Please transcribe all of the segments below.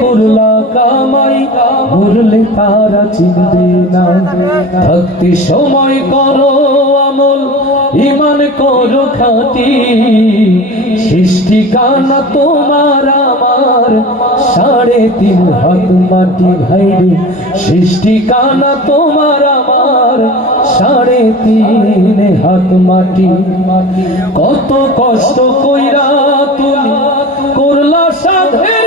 করলা কামাই মরলে তারা চিনবে না। থাকতে সময় করো আমল ইমান করো খাটি। সৃষ্টি কানা তোমার আমার, সাড়ে তিন হাত মাটি ভাইরে। সৃষ্টি কানা তোমার আমার, সাড়ে তিন হাত মাটি। কত কষ্ট কইরা তুমি করলা সাধের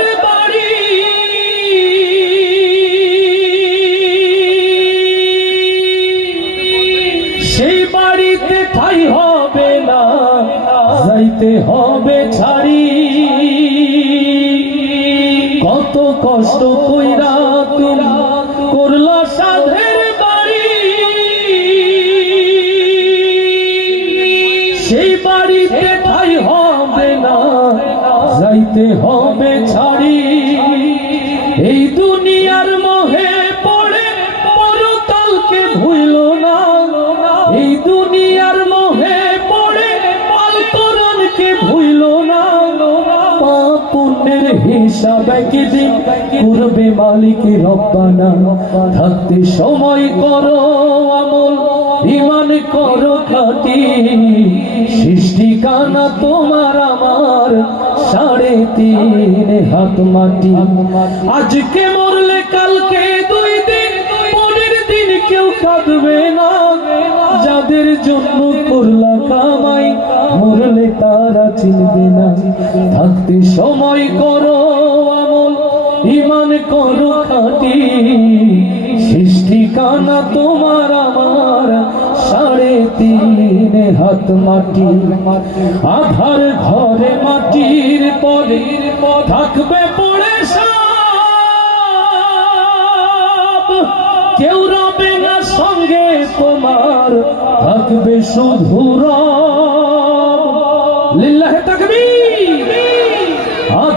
ঠাই হবে না, যাইতে হবে ছাড়ি। কত কষ্ট কইরা তুমি করলা সাধের বাড়ি। সেই বাড়িতে ঠাই হবে না, যাইতে হবে ছাড়ি। এই দুনিয়ার মোহে পড়ে, পরকালকে ভুইল না। এই দুনিয়ার মোহে রব্বানা। থাকতে সময় করো আমল ইমান করো খাটি। সৃষ্টি কানা তোমার আমার সাড়ে তিন হাত মাটি। আজকে মরলে কালকে দুই দিন দিন কেউ কাঁদবে না। যাদের জন্য করলা কামাই, মরলে তারা চিনবে না। থাকতে সময় করো করো খাটি সৃষ্টি কানা তোমার আমার সাড়ে তিন হাত মাটি। আধার ঘরে মাটির পরে থাকবে পড়ে কেউ রবে না সঙ্গে তোমার, থাকবে শুধু লিল্লাহে তাকবীর।